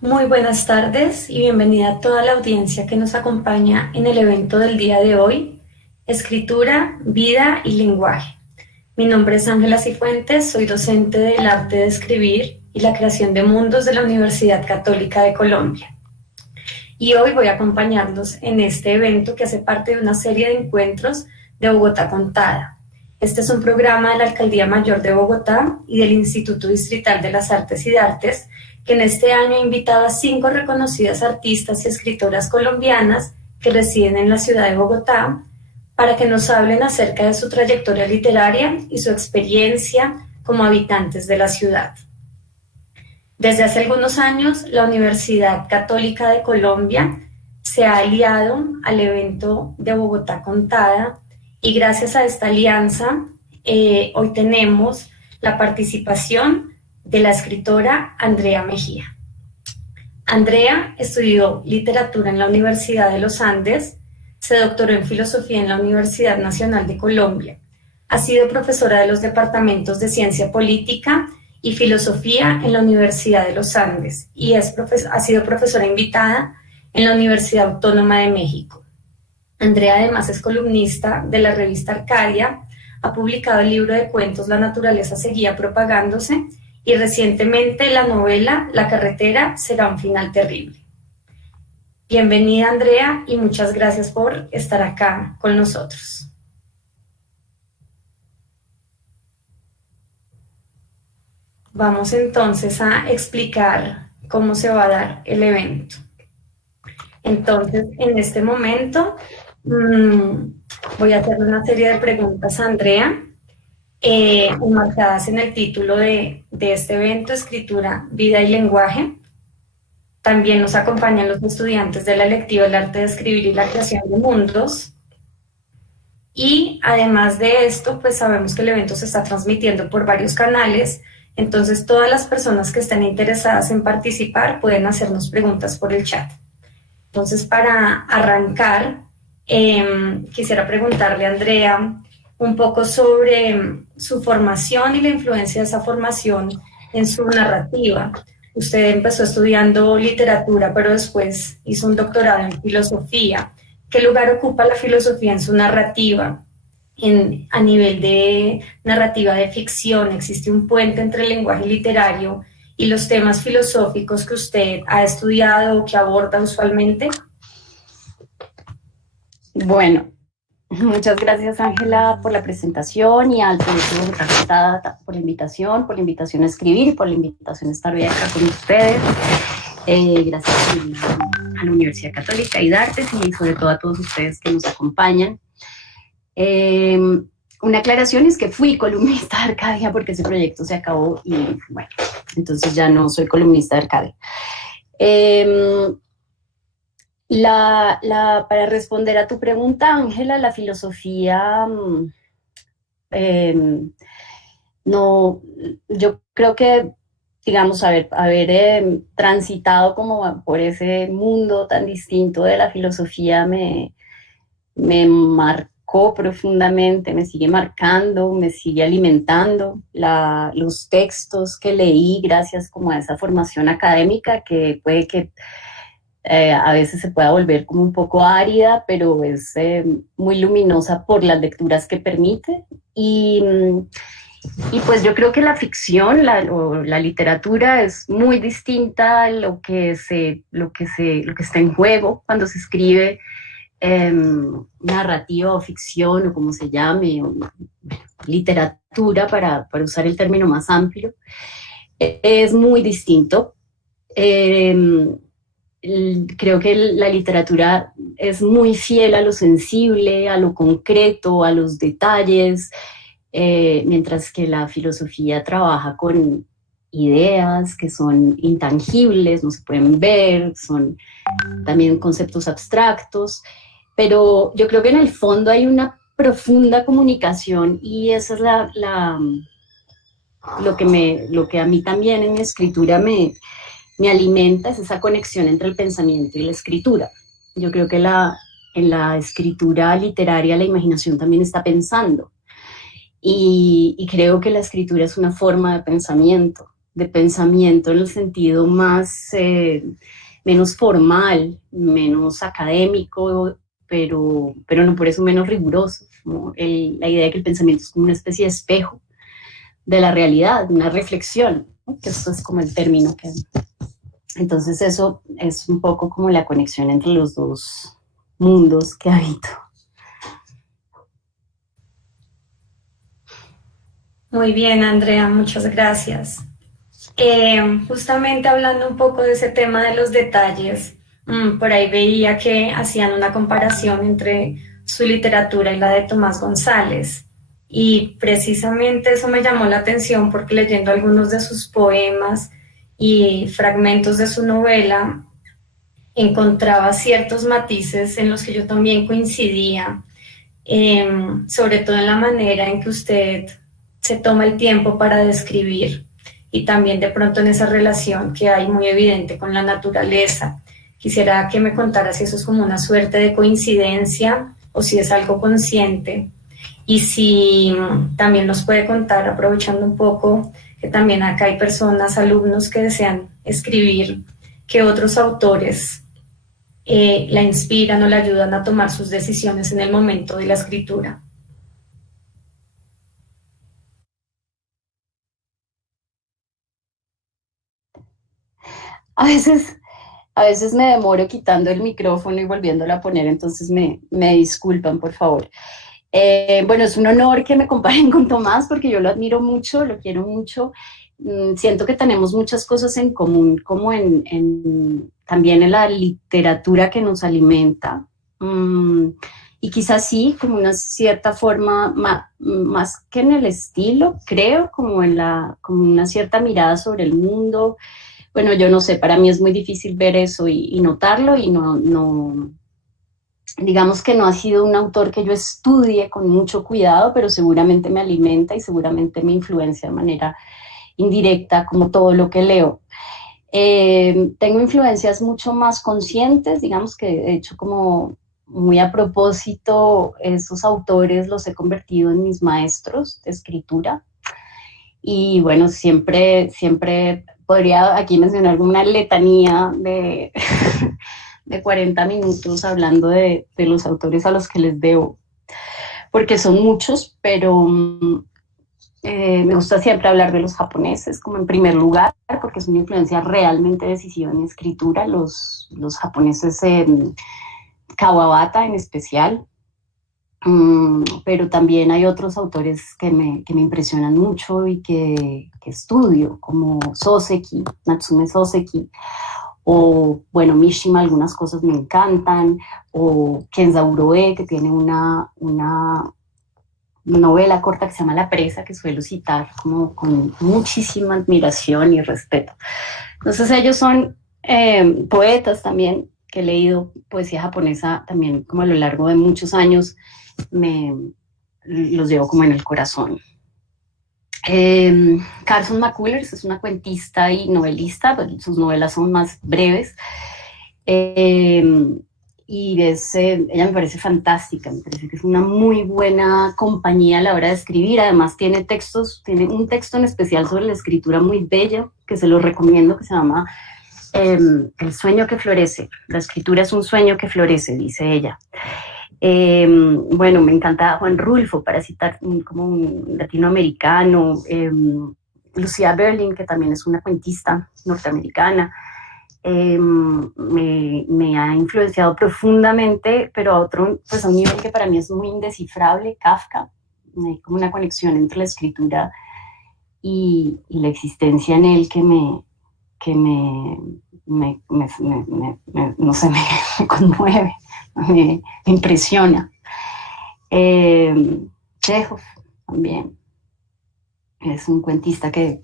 Muy buenas tardes y bienvenida a toda la audiencia que nos acompaña en el evento del día de hoy, Escritura, Vida y Lenguaje. Mi nombre es Ángela Cifuentes, soy docente del arte de escribir y la creación de mundos de la Universidad Católica de Colombia. Y hoy voy a acompañarlos en este evento que hace parte de una serie de encuentros de Bogotá Contada. Este es un programa de la Alcaldía Mayor de Bogotá y del Instituto Distrital de las Artes y Artes, que en este año ha invitado a 5 reconocidas artistas y escritoras colombianas que residen en la ciudad de Bogotá para que nos hablen acerca de su trayectoria literaria y su experiencia como habitantes de la ciudad. Desde hace algunos años, la Universidad Católica de Colombia se ha aliado al evento de Bogotá Contada y gracias a esta alianza hoy tenemos la participación de la escritora Andrea Mejía. Andrea estudió literatura en la Universidad de los Andes, se doctoró en filosofía en la Universidad Nacional de Colombia, ha sido profesora de los departamentos de Ciencia Política y Filosofía en la Universidad de los Andes y ha sido profesora invitada en la Universidad Autónoma de México. Andrea además es columnista de la revista Arcadia, ha publicado el libro de cuentos La naturaleza seguía propagándose y recientemente la novela La carretera será un final terrible. Bienvenida Andrea y muchas gracias por estar acá con nosotros. Vamos entonces a explicar cómo se va a dar el evento. Entonces, en este momento voy a hacer una serie de preguntas a Andrea, marcadas en el título de este evento, Escritura, Vida y Lenguaje. También nos acompañan los estudiantes de la electiva El arte de escribir y la creación de mundos. Y además de esto, pues sabemos que el evento se está transmitiendo por varios canales. Entonces, todas las personas que estén interesadas en participar pueden hacernos preguntas por el chat. Entonces, para arrancar, quisiera preguntarle a Andrea un poco sobre su formación y la influencia de esa formación en su narrativa. Usted empezó estudiando literatura, pero después hizo un doctorado en filosofía. ¿Qué lugar ocupa la filosofía en su narrativa? A nivel de narrativa de ficción, ¿existe un puente entre el lenguaje literario y los temas filosóficos que usted ha estudiado o que aborda usualmente? Bueno, muchas gracias Ángela por la presentación y al proyecto Bogotá Contada por la invitación a escribir y por la invitación a estar hoy acá con ustedes. Gracias a la Universidad Católica y de Artes y sobre todo a todos ustedes que nos acompañan. Una aclaración es que fui columnista de Arcadia porque ese proyecto se acabó y bueno, entonces ya no soy columnista de Arcadia. Para responder a tu pregunta, Ángela, la filosofía, no, yo creo que, digamos, haber transitado como por ese mundo tan distinto de la filosofía me marcó profundamente, me sigue marcando, me sigue alimentando los textos que leí gracias como a esa formación académica que puede que a veces se pueda volver como un poco árida, pero es muy luminosa por las lecturas que permite. Y pues yo creo que la ficción, la literatura es muy distinta a lo que está en juego cuando se escribe narrativa o ficción o como se llame, literatura para usar el término más amplio. Es muy distinto. Creo que la literatura es muy fiel a lo sensible, a lo concreto, a los detalles, mientras que la filosofía trabaja con ideas que son intangibles, no se pueden ver, son también conceptos abstractos, pero yo creo que en el fondo hay una profunda comunicación y eso es lo que a mí también en mi escritura me alimenta, es esa conexión entre el pensamiento y la escritura. Yo creo que en la escritura literaria la imaginación también está pensando y creo que la escritura es una forma de pensamiento. de pensamiento en el sentido más, menos formal, menos académico, pero no por eso menos riguroso. ¿No? La idea de que el pensamiento es como una especie de espejo de la realidad, una reflexión, ¿no? Que esto es como el término que... Entonces eso es un poco como la conexión entre los dos mundos que habito. Muy bien, Andrea, muchas gracias. Justamente hablando un poco de ese tema de los detalles, por ahí veía que hacían una comparación entre su literatura y la de Tomás González. Y precisamente eso me llamó la atención porque leyendo algunos de sus poemas y fragmentos de su novela, encontraba ciertos matices en los que yo también coincidía, sobre todo en la manera en que usted se toma el tiempo para describir y también de pronto en esa relación que hay muy evidente con la naturaleza. Quisiera que me contara si eso es como una suerte de coincidencia o si es algo consciente y si también nos puede contar, aprovechando un poco que también acá hay personas, alumnos que desean escribir, que otros autores la inspiran o la ayudan a tomar sus decisiones en el momento de la escritura. A veces, a veces me demoro quitando el micrófono y volviéndolo a poner, entonces me disculpan, por favor. Bueno, es un honor que me comparen con Tomás porque yo lo admiro mucho, lo quiero mucho. Siento que tenemos muchas cosas en común, como también en la literatura que nos alimenta. Y quizás sí, como una cierta forma, más que en el estilo, creo, como una cierta mirada sobre el mundo. Bueno, yo no sé, para mí es muy difícil ver eso y notarlo y no, digamos que no ha sido un autor que yo estudie con mucho cuidado, pero seguramente me alimenta y seguramente me influencia de manera indirecta, como todo lo que leo. Tengo influencias mucho más conscientes, digamos que de hecho como muy a propósito, esos autores los he convertido en mis maestros de escritura. Y bueno, siempre podría aquí mencionar alguna letanía de 40 minutos hablando de los autores a los que les debo, porque son muchos, pero me gusta siempre hablar de los japoneses como en primer lugar, porque es una influencia realmente decisiva en mi escritura, los japoneses, Kawabata en especial, pero también hay otros autores que me impresionan mucho y que estudio, como Soseki, Natsume Soseki, o bueno, Mishima, algunas cosas me encantan, o Kenzaburo E, que tiene una novela corta que se llama La Presa, que suelo citar como con muchísima admiración y respeto. Entonces ellos son poetas también, que he leído poesía japonesa también como a lo largo de muchos años, los llevo como en el corazón. Carson McCullers es una cuentista y novelista, pues sus novelas son más breves, y ella me parece fantástica, me parece que es una muy buena compañía a la hora de escribir. Además tiene un texto en especial sobre la escritura muy bello, que se lo recomiendo, que se llama El sueño que florece. La escritura es un sueño que florece, dice ella. Bueno, me encanta Juan Rulfo, para citar como un latinoamericano, Lucía Berlin, que también es una cuentista norteamericana. Me ha influenciado profundamente, pero pues a un nivel que para mí es muy indescifrable, Kafka. Hay como una conexión entre la escritura y la existencia en él que no sé, me conmueve, me impresiona. Chekhov también es un cuentista que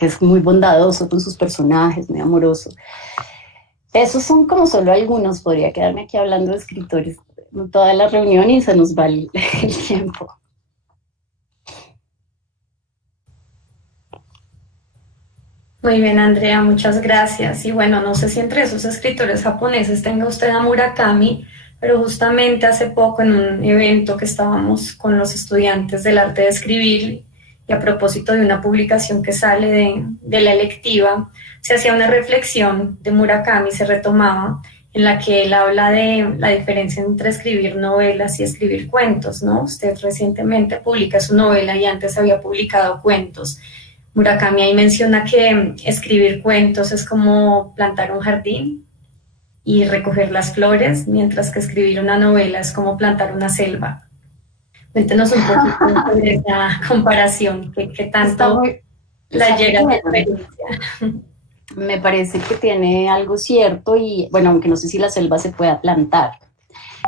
es muy bondadoso con sus personajes, muy amoroso. Esos son como solo algunos, podría quedarme aquí hablando de escritores toda la reunión y se nos va el tiempo. Muy bien, Andrea, muchas gracias. Y bueno, no sé si entre esos escritores japoneses tenga usted a Murakami, pero justamente hace poco en un evento que estábamos con los estudiantes del arte de escribir y a propósito de una publicación que sale de la electiva, se hacía una reflexión de Murakami, se retomaba, en la que él habla de la diferencia entre escribir novelas y escribir cuentos, ¿no? Usted recientemente publica su novela y antes había publicado cuentos. Murakami ahí menciona que escribir cuentos es como plantar un jardín y recoger las flores, mientras que escribir una novela es como plantar una selva. Cuéntenos un poquito sobre esa comparación, qué Está tanto muy, la está muy llega a buena. experiencia. Me parece que tiene algo cierto y, bueno, aunque no sé si la selva se pueda plantar,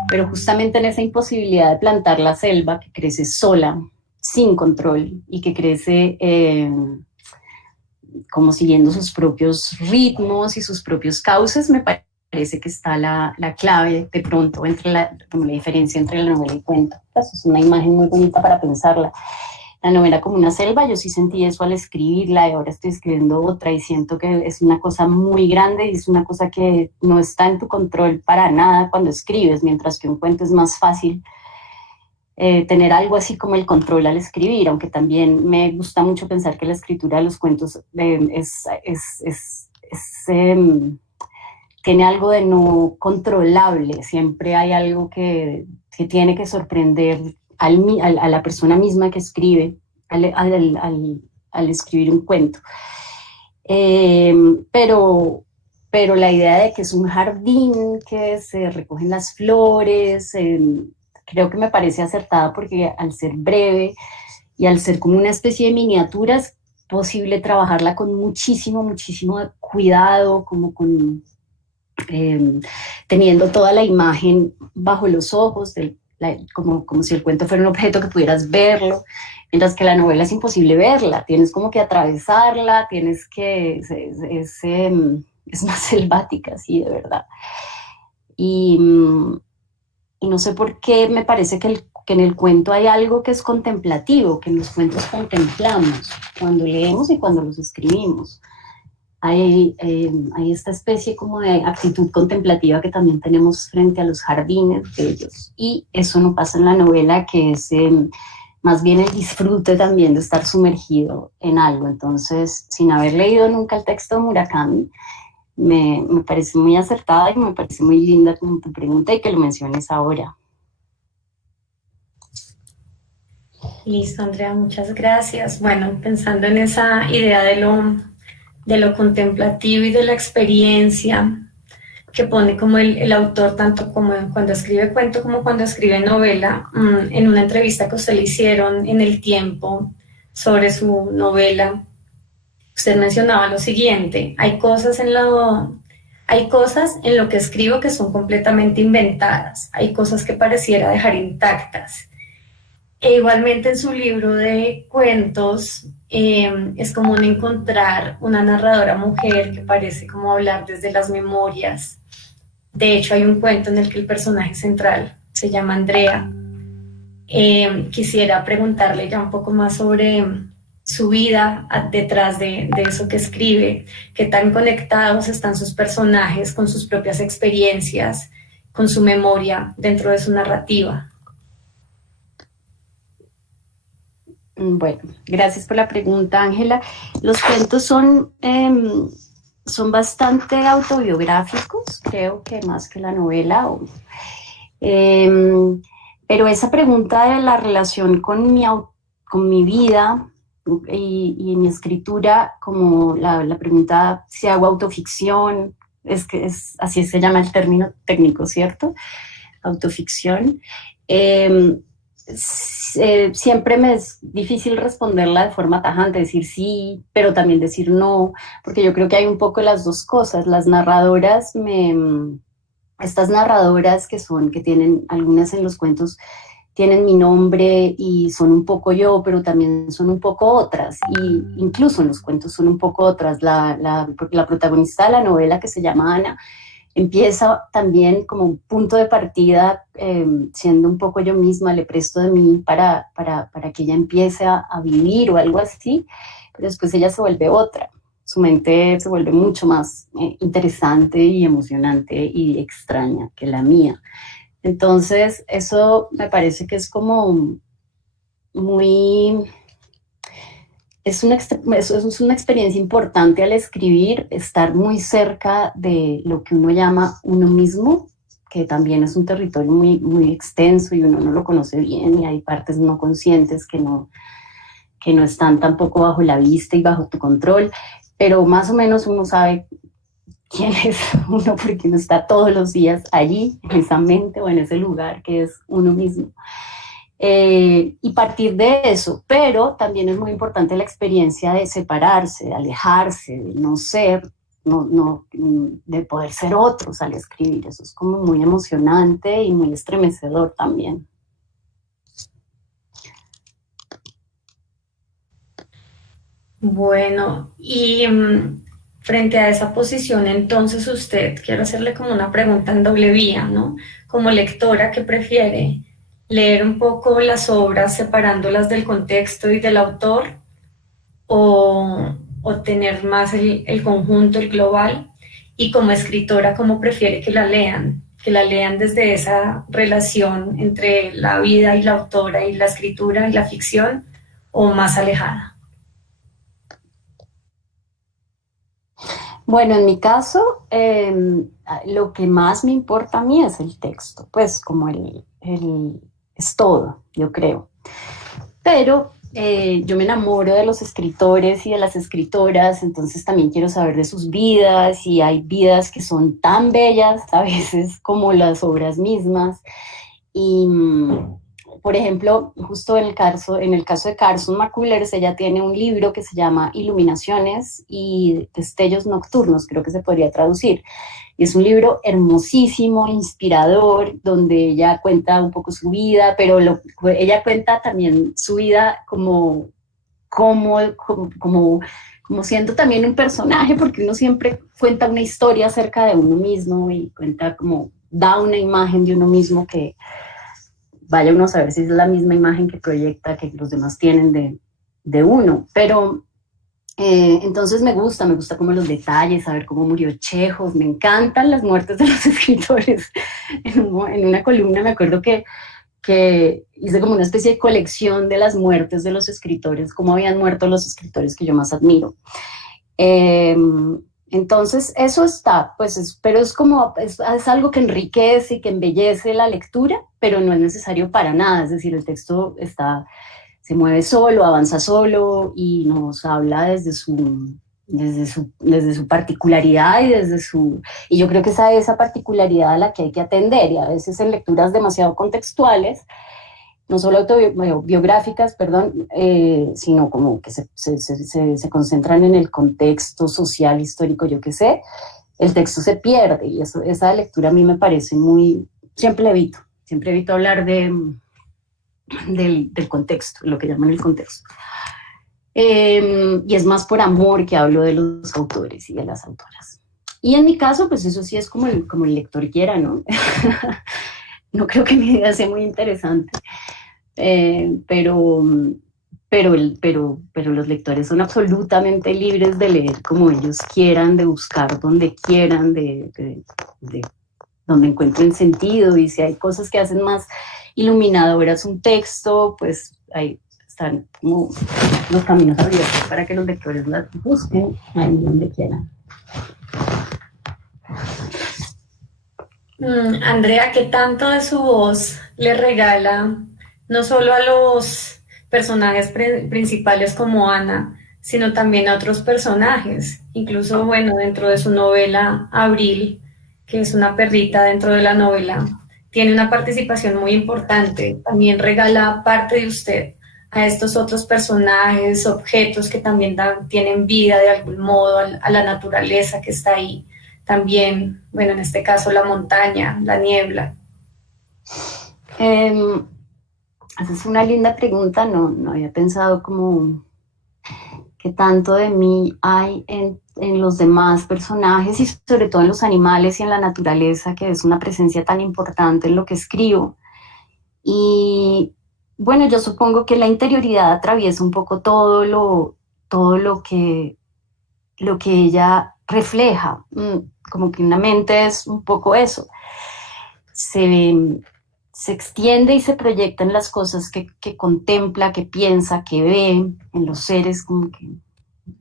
pero justamente en esa imposibilidad de plantar la selva que crece sola, sin control y que crece como siguiendo sus propios ritmos y sus propios cauces, me parece que está la clave de pronto entre como la diferencia entre la novela y el cuento. Eso es una imagen muy bonita para pensarla. La novela como una selva, yo sí sentí eso al escribirla y ahora estoy escribiendo otra y siento que es una cosa muy grande y es una cosa que no está en tu control para nada cuando escribes, mientras que un cuento es más fácil tener algo así como el control al escribir, aunque también me gusta mucho pensar que la escritura de los cuentos tiene algo de no controlable, siempre hay algo que tiene que sorprender a la persona misma que escribe al escribir un cuento. Eh, pero, pero la idea de que es un jardín, que se recogen las flores, creo que me parece acertada porque al ser breve y al ser como una especie de miniatura es posible trabajarla con muchísimo, muchísimo cuidado, como con teniendo toda la imagen bajo los ojos, como si el cuento fuera un objeto que pudieras verlo, mientras que la novela es imposible verla, tienes como que atravesarla, tienes que, es más selvática, sí, de verdad. Y, y no sé por qué me parece que en el cuento hay algo que es contemplativo, que en los cuentos contemplamos cuando leemos y cuando los escribimos. Hay esta especie como de actitud contemplativa que también tenemos frente a los jardines bellos y eso no pasa en la novela, que es más bien el disfrute también de estar sumergido en algo. Entonces, sin haber leído nunca el texto de Murakami, me parece muy acertada y me parece muy linda como tu pregunta y que lo menciones ahora. Listo, Andrea, muchas gracias. Bueno, pensando en esa idea de lo contemplativo y de la experiencia que pone como el autor, tanto como cuando escribe cuento como cuando escribe novela, en una entrevista que usted le hicieron en El Tiempo sobre su novela, usted mencionaba lo siguiente: hay cosas en lo que escribo que son completamente inventadas, hay cosas que pareciera dejar intactas. E igualmente en su libro de cuentos es común encontrar una narradora mujer que parece como hablar desde las memorias. De hecho, hay un cuento en el que el personaje central se llama Andrea. Quisiera preguntarle ya un poco más sobre su vida detrás de eso que escribe, qué tan conectados están sus personajes con sus propias experiencias, con su memoria dentro de su narrativa. Bueno, gracias por la pregunta, Ángela. Los cuentos son bastante autobiográficos, creo que más que la novela. Pero esa pregunta de la relación con mi vida y mi escritura, como la pregunta si hago autoficción, así se llama el término técnico, ¿cierto? Autoficción. Siempre me es difícil responderla de forma tajante, decir sí, pero también decir no, porque yo creo que hay un poco las dos cosas. Las narradoras, estas narradoras que tienen, algunas en los cuentos tienen mi nombre y son un poco yo, pero también son un poco otras, y incluso en los cuentos son un poco otras. La protagonista de la novela, que se llama Ana, empieza también como un punto de partida, siendo un poco yo misma, le presto de mí para que ella empiece a vivir o algo así, pero después ella se vuelve otra. Su mente se vuelve mucho más interesante y emocionante y extraña que la mía. Entonces, eso me parece que es como muy eso es una experiencia importante al escribir, estar muy cerca de lo que uno llama uno mismo, que también es un territorio muy, muy extenso y uno no lo conoce bien y hay partes no conscientes que no están tampoco bajo la vista y bajo tu control, pero más o menos uno sabe quién es uno porque uno está todos los días allí, en esa mente o en ese lugar que es uno mismo. Y partir de eso, pero también es muy importante la experiencia de separarse, de alejarse, de no ser, de poder ser otros al escribir. Eso es como muy emocionante y muy estremecedor también. Bueno, y frente a esa posición, entonces usted, quiero hacerle como una pregunta en doble vía, ¿no? Como lectora, ¿qué prefiere? ¿Leer un poco las obras separándolas del contexto y del autor o tener más el conjunto, el global? Y como escritora, ¿cómo prefiere que la lean? Que la lean desde esa relación entre la vida y la autora y la escritura y la ficción o más alejada. Bueno, en mi caso, lo que más me importa a mí es el texto, pues como es todo, yo creo. Pero yo me enamoro de los escritores y de las escritoras, entonces también quiero saber de sus vidas y hay vidas que son tan bellas a veces como las obras mismas. Y, por ejemplo, justo en el caso de Carson McCullers, ella tiene un libro que se llama Iluminaciones y Destellos Nocturnos, creo que se podría traducir. Y es un libro hermosísimo, inspirador, donde ella cuenta un poco su vida, pero ella cuenta también su vida como siendo también un personaje, porque uno siempre cuenta una historia acerca de uno mismo y cuenta como, da una imagen de uno mismo que vaya uno a saber si es la misma imagen que proyecta que los demás tienen de uno, pero entonces me gusta como los detalles, saber cómo murió Chekhov, me encantan las muertes de los escritores. En una columna me acuerdo que hice como una especie de colección de las muertes de los escritores, cómo habían muerto los escritores que yo más admiro. Entonces eso está, pues, pero es como, es algo que enriquece y que embellece la lectura, pero no es necesario para nada, es decir, el texto se mueve solo, avanza solo y nos habla desde su particularidad y yo creo que esa particularidad a la que hay que atender, y a veces en lecturas demasiado contextuales, no solo autobiográficas, perdón, sino como que se concentran en el contexto social, histórico, yo qué sé, el texto se pierde y esa lectura a mí me parece muy, siempre evito hablar del contexto, lo que llaman el contexto. Y es más por amor que hablo de los autores y de las autoras. Y en mi caso, pues eso sí es como el lector quiera, ¿no? No creo que mi vida sea muy interesante, pero los lectores son absolutamente libres de leer como ellos quieran, de buscar donde quieran, de donde encuentren sentido, y si hay cosas que hacen más iluminadoras un texto, pues ahí están como los caminos abiertos para que los lectores las busquen ahí donde quieran. Andrea, ¿qué tanto de su voz le regala no solo a los personajes principales como Ana, sino también a otros personajes? Incluso, bueno, dentro de su novela Abril, que es una perrita dentro de la novela, tiene una participación muy importante. También regala parte de usted a estos otros personajes, objetos que también tienen vida de algún modo, a la naturaleza que está ahí. También, bueno, en este caso la montaña, la niebla. Esa es una linda pregunta, no había pensado como qué tanto de mí hay en los demás personajes y sobre todo en los animales y en la naturaleza, que es una presencia tan importante en lo que escribo. Y bueno, yo supongo que la interioridad atraviesa un poco todo lo que ella refleja, como que una mente es un poco eso. se extiende y se proyecta en las cosas que contempla, que piensa, que ve, en los seres como que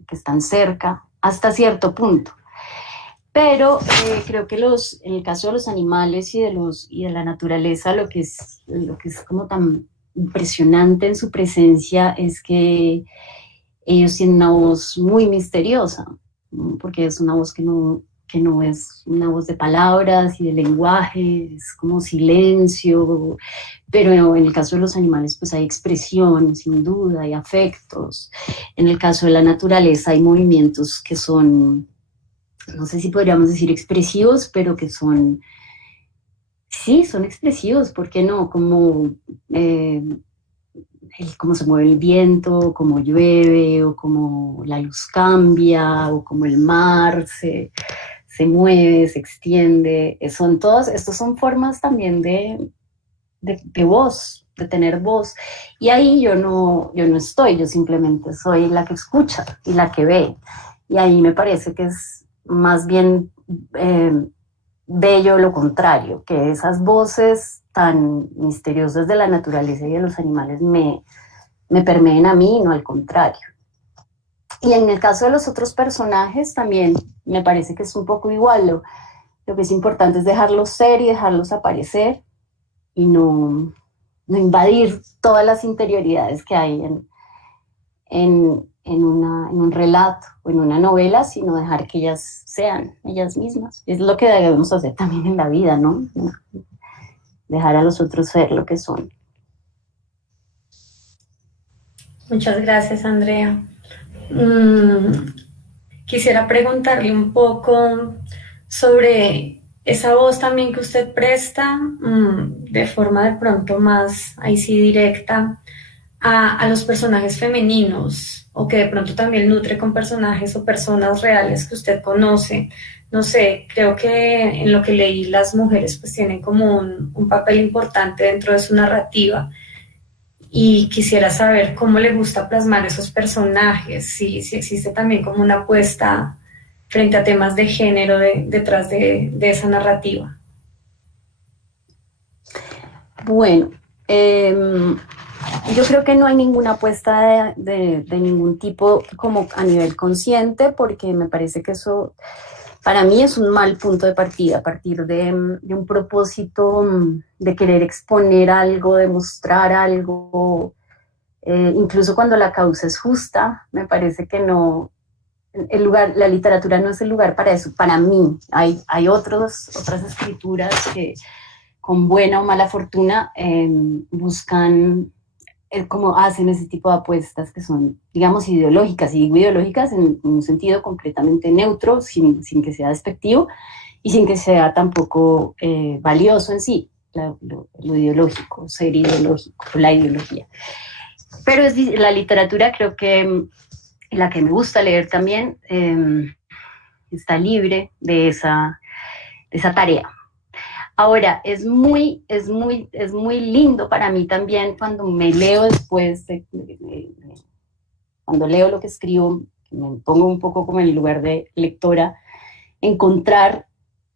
están cerca, hasta cierto punto. Pero creo que en el caso de los animales y de la naturaleza, lo que es como tan impresionante en su presencia es que ellos tienen una voz muy misteriosa, ¿no? Porque es una voz que no es una voz de palabras y de lenguaje, es como silencio, pero en el caso de los animales pues hay expresión, sin duda, hay afectos. En el caso de la naturaleza hay movimientos que son, no sé si podríamos decir expresivos, pero que son, sí, son expresivos, ¿por qué no? Como cómo se mueve el viento, cómo llueve, o cómo la luz cambia, o cómo el mar se mueve, se extiende. Estos son formas también de voz, de tener voz. Y ahí yo no estoy, yo simplemente soy la que escucha y la que ve. Y ahí me parece que es más bien bello lo contrario, que esas voces tan misteriosas de la naturaleza y de los animales me permeen a mí, no al contrario. Y en el caso de los otros personajes también me parece que es un poco igual. Lo que es importante es dejarlos ser y dejarlos aparecer y no invadir todas las interioridades que hay en un relato o en una novela, sino dejar que ellas sean ellas mismas. Es lo que debemos hacer también en la vida, ¿no? Dejar a los otros ser lo que son. Muchas gracias, Andrea. Quisiera preguntarle un poco sobre esa voz también que usted presta, de forma de pronto más, ahí sí, directa, a los personajes femeninos, o que de pronto también nutre con personajes o personas reales que usted conoce. No sé, creo que en lo que leí las mujeres pues tienen como un papel importante dentro de su narrativa, y quisiera saber cómo le gusta plasmar esos personajes, si existe también como una apuesta frente a temas de género detrás de esa narrativa. Bueno, yo creo que no hay ninguna apuesta de ningún tipo como a nivel consciente, porque me parece que eso para mí es un mal punto de partida, a partir de un propósito de querer exponer algo, de mostrar algo, incluso cuando la causa es justa. Me parece que no, la literatura no es el lugar para eso. Para mí hay otras escrituras que con buena o mala fortuna buscan, como hacen ese tipo de apuestas que son, digamos, ideológicas, y digo ideológicas en un sentido completamente neutro, sin que sea despectivo y sin que sea tampoco valioso en sí, lo ideológico, ser ideológico, la ideología. Pero la literatura, creo que la que me gusta leer también, está libre de esa tarea. Ahora, es muy lindo para mí también cuando me leo después, cuando leo lo que escribo, me pongo un poco como en el lugar de lectora, encontrar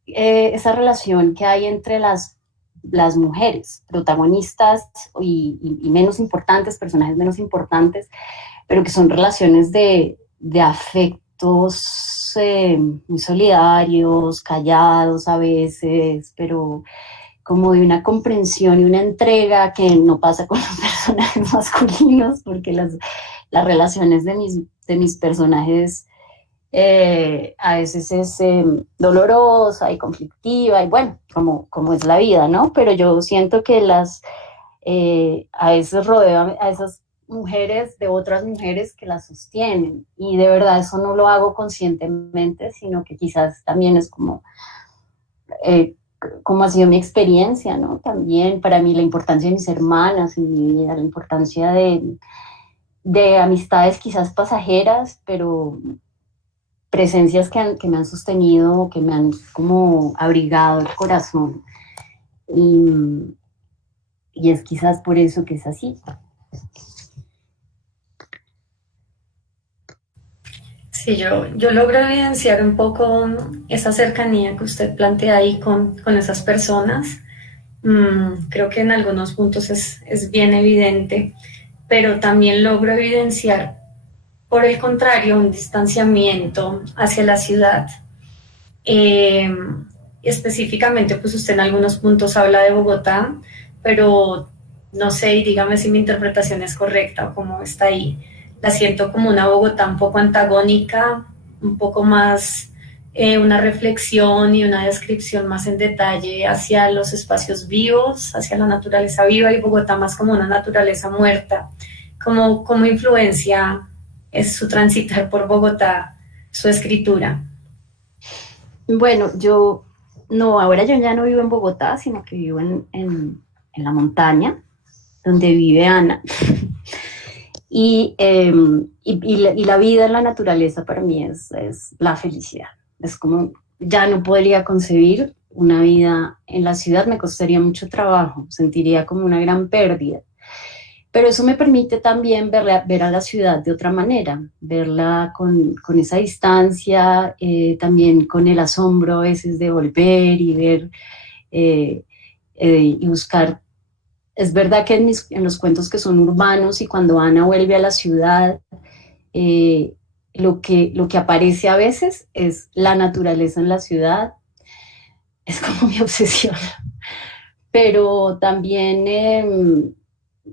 esa relación que hay entre las mujeres, protagonistas y menos importantes, personajes menos importantes, pero que son relaciones de afectos muy solidarios, callados a veces, pero como de una comprensión y una entrega que no pasa con los personajes masculinos, porque las relaciones de mis personajes a veces es dolorosa y conflictiva, y bueno, como es la vida, ¿no? Pero yo siento que a veces rodeo a esas mujeres de otras mujeres que las sostienen, y de verdad eso no lo hago conscientemente, sino que quizás también es como ha sido mi experiencia, ¿no? También para mí la importancia de mis hermanas en mi vida, la importancia de amistades quizás pasajeras, pero presencias que me han sostenido, que me han como abrigado el corazón, y es quizás por eso que es así. Sí, yo logro evidenciar un poco esa cercanía que usted plantea ahí con esas personas. Creo que en algunos puntos es bien evidente, pero también logro evidenciar, por el contrario, un distanciamiento hacia la ciudad. Eh, Específicamente, pues usted en algunos puntos habla de Bogotá, pero no sé, y dígame si mi interpretación es correcta o cómo está ahí. La siento como una Bogotá un poco antagónica, un poco más una reflexión y una descripción más en detalle hacia los espacios vivos, hacia la naturaleza viva, y Bogotá más como una naturaleza muerta. ¿Cómo influencia es su transitar por Bogotá, su escritura? Bueno, no, ahora yo ya no vivo en Bogotá, sino que vivo en la montaña, donde vive Ana. Y la vida en la naturaleza para mí es la felicidad. Es como, ya no podría concebir una vida en la ciudad, me costaría mucho trabajo, sentiría como una gran pérdida. Pero eso me permite también ver a la ciudad de otra manera, verla con esa distancia, también con el asombro a veces de volver y ver y buscar. Es verdad que en los cuentos que son urbanos y cuando Ana vuelve a la ciudad, eh, lo que aparece a veces es la naturaleza en la ciudad, es como mi obsesión, pero también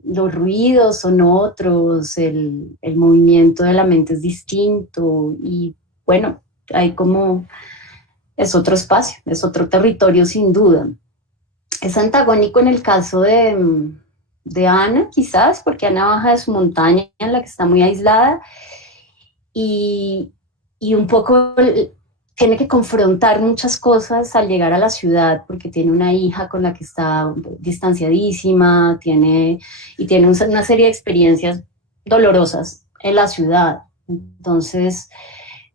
los ruidos son otros, el movimiento de la mente es distinto y bueno, hay como, es otro espacio, es otro territorio sin duda. Es antagónico en el caso de Ana, quizás, porque Ana baja de su montaña en la que está muy aislada y, y un poco tiene que confrontar muchas cosas al llegar a la ciudad, porque tiene una hija con la que está distanciadísima, y tiene una serie de experiencias dolorosas en la ciudad. Entonces,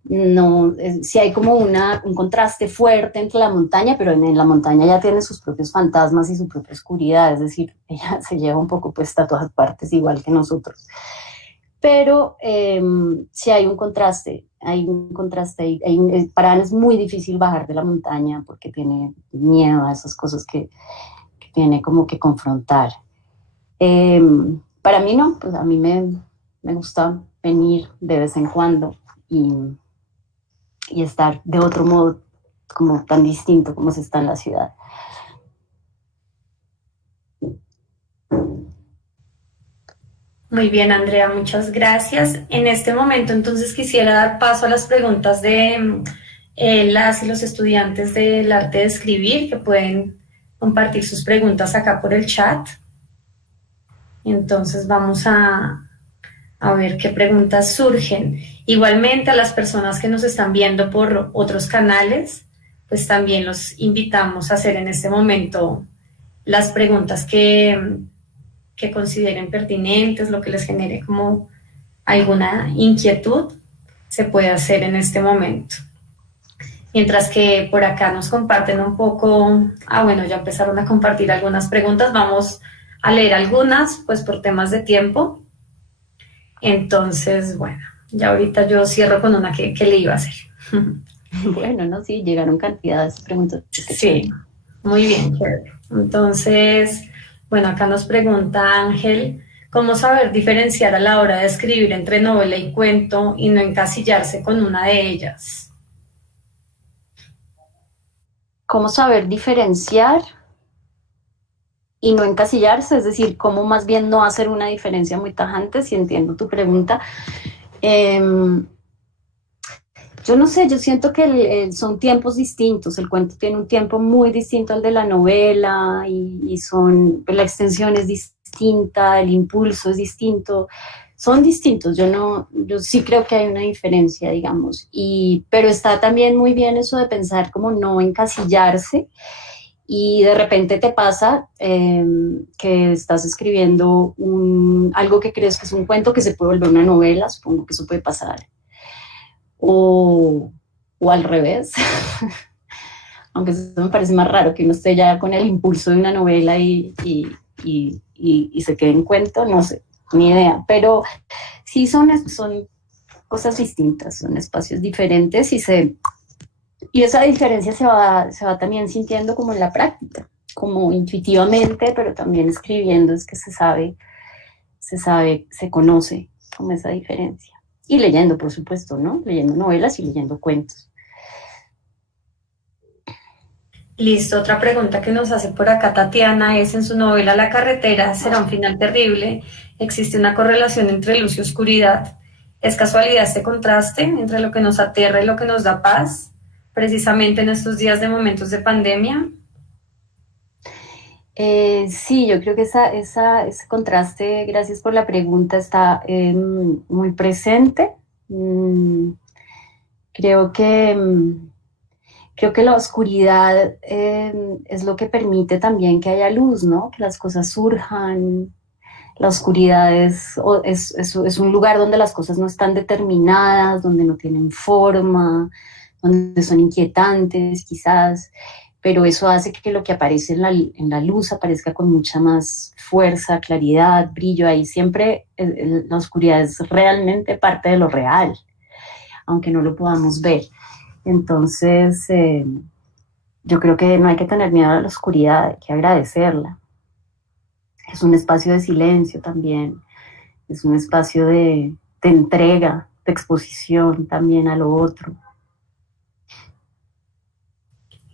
no, sí hay como un contraste fuerte entre la montaña, pero en la montaña ya tiene sus propios fantasmas y su propia oscuridad, es decir, ella se lleva un poco puesta a todas partes, igual que nosotros. Pero sí hay un contraste, para Ana es muy difícil bajar de la montaña porque tiene miedo a esas cosas que tiene como que confrontar. Eh, para mí no, pues a mí me gusta venir de vez en cuando y estar de otro modo como tan distinto como se está en la ciudad. Muy bien, Andrea, muchas gracias. En este momento, entonces, quisiera dar paso a las preguntas de las y los estudiantes del arte de escribir, que pueden compartir sus preguntas acá por el chat. Entonces, vamos a ver qué preguntas surgen. Igualmente, a las personas que nos están viendo por otros canales, pues también los invitamos a hacer en este momento las preguntas que consideren pertinentes, lo que les genere como alguna inquietud, se puede hacer en este momento. Mientras que por acá nos comparten un poco, bueno, ya empezaron a compartir algunas preguntas, vamos a leer algunas, pues por temas de tiempo. Entonces, bueno, ya ahorita yo cierro con una que le iba a hacer. Bueno, no, sí, llegaron cantidades de preguntas. Sí, muy bien, chévere. Entonces, bueno, acá nos pregunta Ángel, ¿cómo saber diferenciar a la hora de escribir entre novela y cuento y no encasillarse con una de ellas? ¿Cómo saber diferenciar y no encasillarse? Es decir, cómo más bien no hacer una diferencia muy tajante, si entiendo tu pregunta. Yo no sé, yo siento que son tiempos distintos, el cuento tiene un tiempo muy distinto al de la novela pues la extensión es distinta, el impulso es distinto, son distintos, yo sí creo que hay una diferencia, digamos, pero está también muy bien eso de pensar como no encasillarse y de repente te pasa que estás escribiendo algo que crees que es un cuento que se puede volver una novela, supongo que eso puede pasar o al revés, aunque eso me parece más raro que uno esté ya con el impulso de una novela y se quede en cuento, no sé, ni idea, pero sí son cosas distintas, son espacios diferentes y esa diferencia se va también sintiendo como en la práctica. como intuitivamente, pero también escribiendo es que se conoce como esa diferencia. Y leyendo, por supuesto, ¿no? Leyendo novelas y leyendo cuentos. Listo, otra pregunta que nos hace por acá Tatiana es, en su novela La carretera será un final terrible, existe una correlación entre luz y oscuridad. ¿Es casualidad este contraste entre lo que nos aterra y lo que nos da paz, precisamente en estos días de momentos de pandemia? Sí, yo creo que ese contraste, gracias por la pregunta, está muy presente. Mm, creo que, mm, creo que la oscuridad es lo que permite también que haya luz, ¿no? Que las cosas surjan. La oscuridad es un lugar donde las cosas no están determinadas, donde no tienen forma, donde son inquietantes quizás, pero eso hace que lo que aparece en la luz aparezca con mucha más fuerza, claridad, brillo. Ahí siempre la oscuridad es realmente parte de lo real, aunque no lo podamos ver. Entonces, yo creo que no hay que tener miedo a la oscuridad, hay que agradecerla. Es un espacio de silencio también, es un espacio de entrega, de exposición también a lo otro.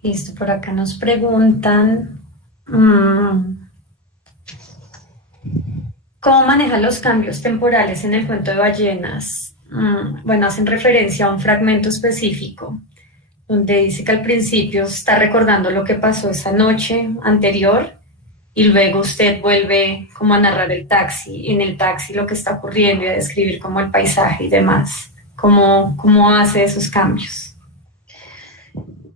Listo, por acá nos preguntan, mm, ¿cómo manejan los cambios temporales en el cuento de ballenas? Bueno, hacen referencia a un fragmento específico donde dice que al principio está recordando lo que pasó esa noche anterior y luego usted vuelve como a narrar el taxi, y en el taxi lo que está ocurriendo y a describir como el paisaje y demás. ¿Cómo hace esos cambios?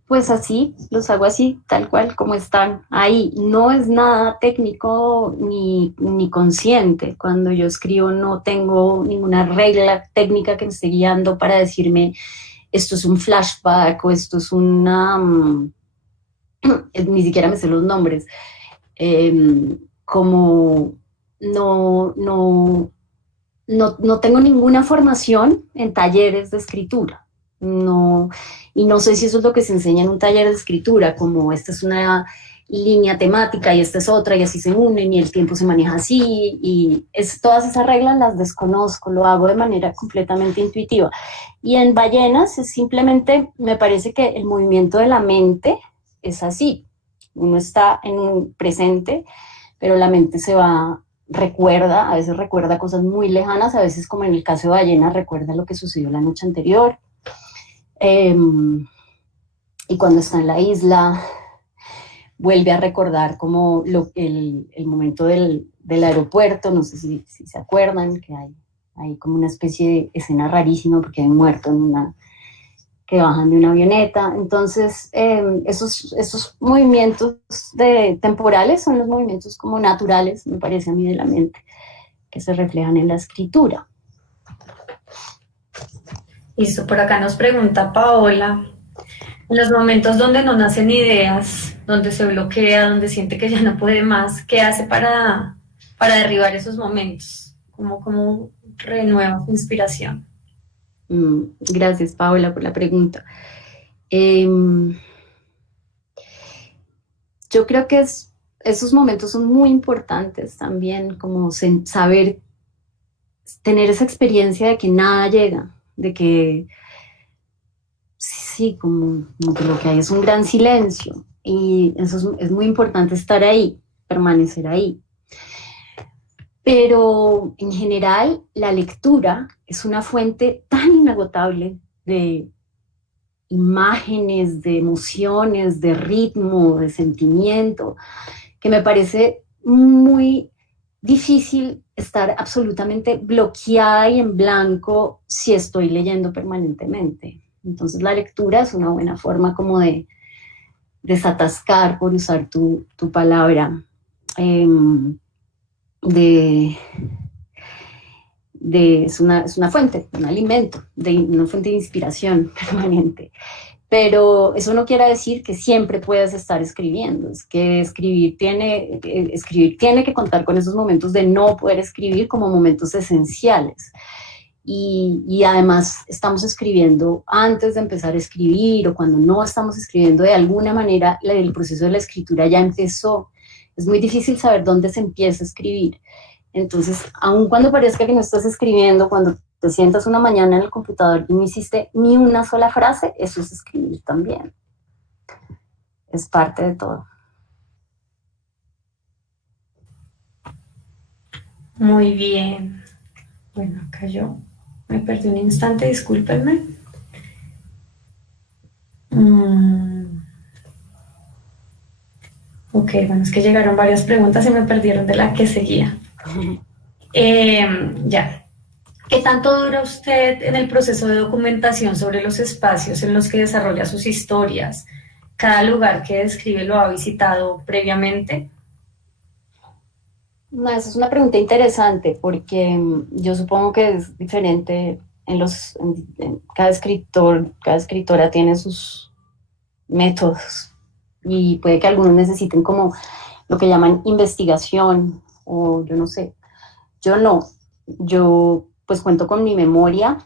Pues así, los hago así, tal cual como están ahí. No es nada técnico ni consciente. Cuando yo escribo no tengo ninguna regla técnica que me esté guiando para decirme esto es un flashback o esto es una... ni siquiera me sé los nombres. Como no tengo ninguna formación en talleres de escritura. No, y no sé si eso es lo que se enseña en un taller de escritura, como esta es una línea temática y esta es otra y así se unen y el tiempo se maneja así y todas esas reglas las desconozco, lo hago de manera completamente intuitiva. Y en ballenas es simplemente, me parece que el movimiento de la mente es así, uno está en un presente, pero la mente recuerda, a veces recuerda cosas muy lejanas, a veces como en el caso de ballenas recuerda lo que sucedió la noche anterior. Y cuando está en la isla, vuelve a recordar como el momento del aeropuerto, no sé si se acuerdan, que hay como una especie de escena rarísima porque hay un muerto que bajan de una avioneta. Entonces, esos movimientos temporales son los movimientos como naturales, me parece a mí, de la mente, que se reflejan en la escritura. Listo, por acá nos pregunta Paola, en los momentos donde no nacen ideas, donde se bloquea, donde siente que ya no puede más, ¿qué hace para derribar esos momentos? ¿Cómo renueva su inspiración? Gracias, Paola, por la pregunta. Yo creo que esos momentos son muy importantes también, como saber, tener esa experiencia de que nada llega, de que sí, como que lo que hay es un gran silencio y eso es muy importante, estar ahí, permanecer ahí. Pero en general la lectura es una fuente tan inagotable de imágenes, de emociones, de ritmo, de sentimiento, que me parece muy difícil estar absolutamente bloqueada y en blanco si estoy leyendo permanentemente. Entonces la lectura es una buena forma como de desatascar, por usar tu palabra, es una fuente, un alimento, una fuente de inspiración permanente. Pero eso no quiere decir que siempre puedas estar escribiendo, es que escribir tiene que contar con esos momentos de no poder escribir como momentos esenciales. y además estamos escribiendo antes de empezar a escribir o cuando no estamos escribiendo, de alguna manera el proceso de la escritura ya empezó. Es muy difícil saber dónde se empieza a escribir. Entonces, aun cuando parezca que no estás escribiendo, cuando te sientas una mañana en el computador y no hiciste ni una sola frase, eso es escribir también. Es parte de todo. Muy bien. Bueno, acá yo me perdí un instante, discúlpenme. Ok, bueno, es que llegaron varias preguntas y me perdieron de la que seguía. Ya. ¿Qué tanto dura usted en el proceso de documentación sobre los espacios en los que desarrolla sus historias? ¿Cada lugar que describe lo ha visitado previamente? No, esa es una pregunta interesante porque yo supongo que es diferente cada escritor, cada escritora tiene sus métodos y puede que algunos necesiten como lo que llaman investigación o yo no sé. Yo no, yo pues cuento con mi memoria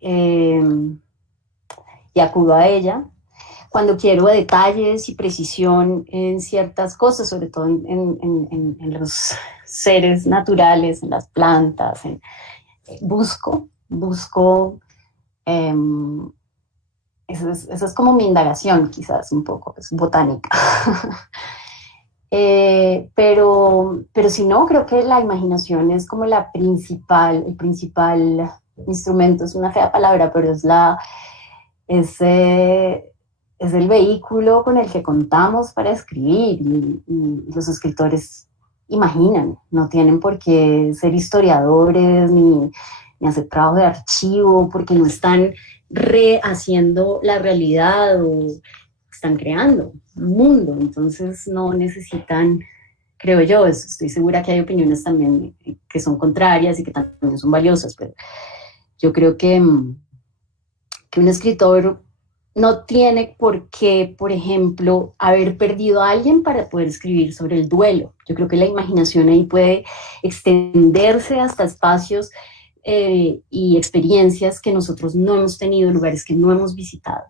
y acudo a ella cuando quiero detalles y precisión en ciertas cosas, sobre todo en los seres naturales, en las plantas, busco, esa es como mi indagación, quizás un poco, es botánica. Pero si no, creo que la imaginación es como el principal instrumento, es una fea palabra, pero es, es el vehículo con el que contamos para escribir y los escritores imaginan, no tienen por qué ser historiadores ni hacer trabajo de archivo, porque no están rehaciendo la realidad o están creando un mundo, entonces no necesitan, creo yo, estoy segura que hay opiniones también que son contrarias y que también son valiosas, pero yo creo que un escritor no tiene por qué, por ejemplo, haber perdido a alguien para poder escribir sobre el duelo. Yo creo que la imaginación ahí puede extenderse hasta espacios y experiencias que nosotros no hemos tenido, lugares que no hemos visitado.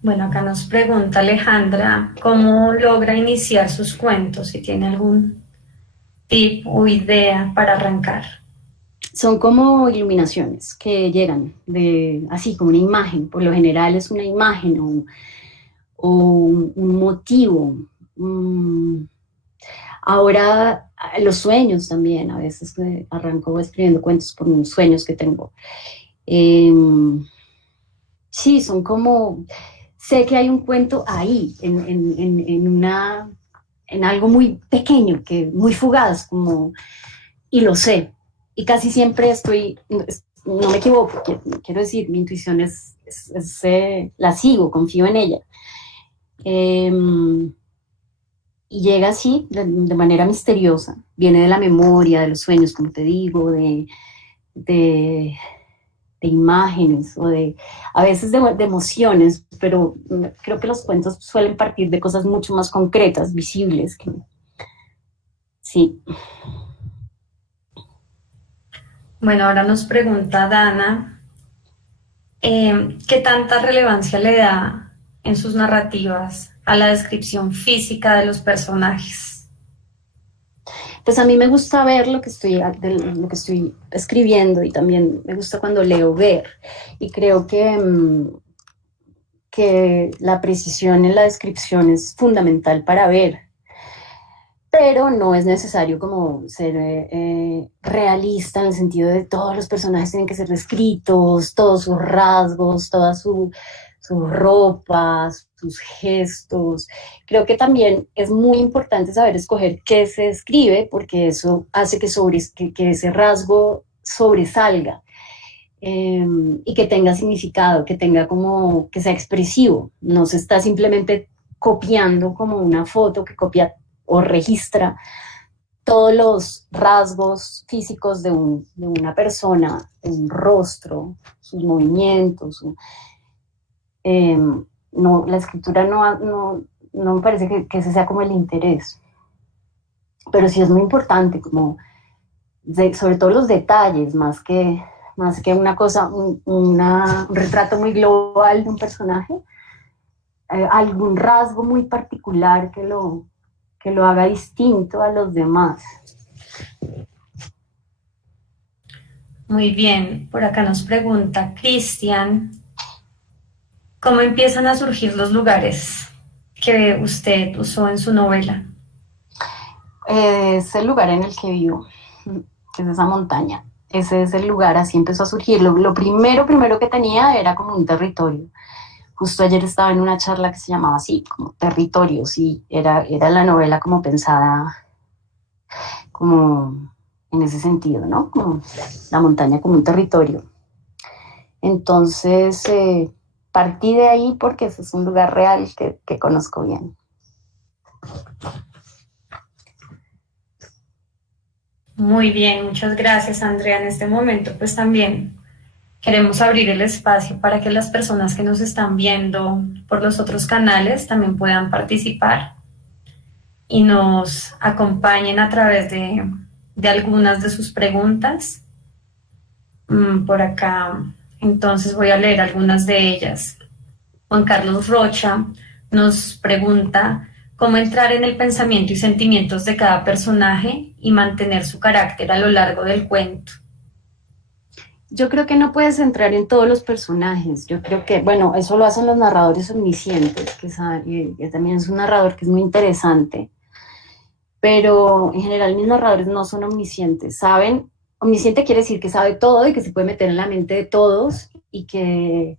Bueno, acá nos pregunta Alejandra cómo logra iniciar sus cuentos, si tiene algún tip o idea para arrancar. Son como iluminaciones que llegan así como una imagen, por lo general es una imagen o un motivo. Ahora los sueños también, a veces arranco escribiendo cuentos por unos sueños que tengo. Sí, son como, sé que hay un cuento ahí, en algo muy pequeño, muy fugaz, y lo sé. Y casi siempre no me equivoco, quiero decir, mi intuición la sigo, confío en ella. Y llega así, de manera misteriosa, viene de la memoria, de los sueños, como te digo, de imágenes o a veces de emociones, pero creo que los cuentos suelen partir de cosas mucho más concretas, visibles. Sí. Bueno, ahora nos pregunta Dana, ¿qué tanta relevancia le da en sus narrativas a la descripción física de los personajes? Pues a mí me gusta ver lo que estoy escribiendo y también me gusta cuando leo ver. Y creo que la precisión en la descripción es fundamental para ver, pero no es necesario como ser realista en el sentido de todos los personajes tienen que ser descritos, todos sus rasgos, sus ropas, sus gestos. Creo que también es muy importante saber escoger qué se escribe porque eso hace que ese rasgo sobresalga y que tenga significado, que sea expresivo. No se está simplemente copiando como una foto que copia o registra todos los rasgos físicos de una persona, un rostro, sus movimientos. No, la escritura no me parece que ese sea como el interés. pero sí es muy importante, como sobre todo los detalles, más que una cosa, un retrato muy global de un personaje, algún rasgo muy particular que lo haga distinto a los demás. Muy bien, por acá nos pregunta Cristian, ¿cómo empiezan a surgir los lugares que usted usó en su novela? Es el lugar en el que vivo, es esa montaña. Ese es el lugar, así empezó a surgir. Lo primero que tenía era como un territorio. Justo ayer estaba en una charla que se llamaba así, como territorios, y era la novela como pensada como en ese sentido, ¿no? Como la montaña como un territorio. Entonces, partí de ahí porque ese es un lugar real que conozco bien. Muy bien, muchas gracias, Andrea. En este momento, pues también queremos abrir el espacio para que las personas que nos están viendo por los otros canales también puedan participar y nos acompañen a través de algunas de sus preguntas. Por acá, entonces voy a leer algunas de ellas. Juan Carlos Rocha nos pregunta cómo entrar en el pensamiento y sentimientos de cada personaje y mantener su carácter a lo largo del cuento. Yo creo que no puedes entrar en todos los personajes. Yo creo que, bueno, eso lo hacen los narradores omniscientes, que también es un narrador que es muy interesante. Pero en general mis narradores no son omniscientes. Saben, omnisciente quiere decir que sabe todo y que se puede meter en la mente de todos y que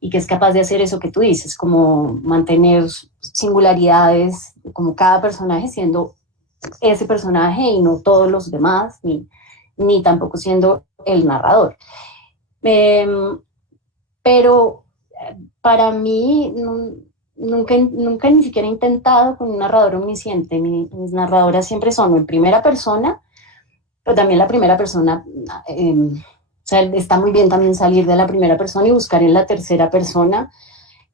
es capaz de hacer eso que tú dices, como mantener singularidades, como cada personaje siendo ese personaje y no todos los demás, ni tampoco siendo el narrador. Eh, pero para mí nunca ni siquiera he intentado con un narrador omnisciente. Mis narradoras siempre son en primera persona, pero también la primera persona, o sea, está muy bien también salir de la primera persona y buscar en la tercera persona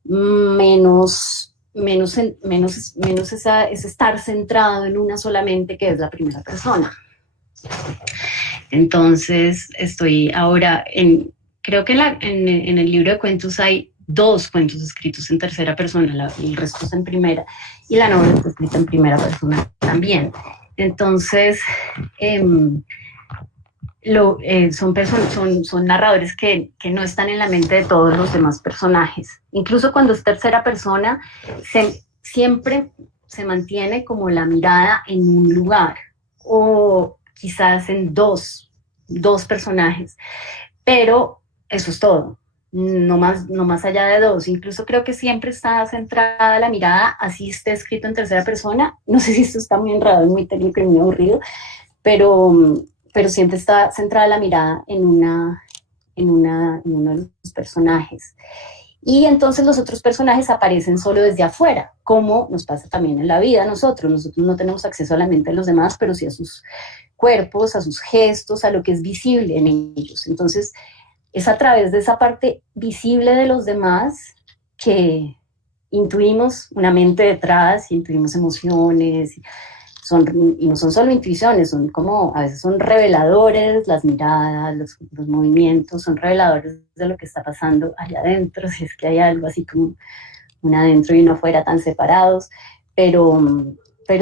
menos es estar centrado en una solamente que es la primera persona. Entonces estoy ahora creo que en el libro de cuentos hay 2 cuentos escritos en tercera persona, el resto es en primera, y la novela está escrita en primera persona también. Entonces, son narradores que no están en la mente de todos los demás personajes. Incluso cuando es tercera persona, siempre se mantiene como la mirada en un lugar, o quizás en dos personajes, pero eso es todo, no más allá de 2. Incluso creo que siempre está centrada la mirada, así esté escrito en tercera persona. No sé si esto está muy enredado, muy técnico y muy aburrido, pero siempre está centrada la mirada en uno de los personajes. Y entonces los otros personajes aparecen solo desde afuera, como nos pasa también en la vida nosotros no tenemos acceso a la mente de los demás, pero sí a sus cuerpos, a sus gestos, a lo que es visible en ellos. Entonces, es a través de esa parte visible de los demás que intuimos una mente detrás, intuimos emociones, y no son solo intuiciones, son como, a veces son reveladores, las miradas, los movimientos, son reveladores de lo que está pasando allá adentro, si es que hay algo así como un adentro y uno afuera tan separados, pero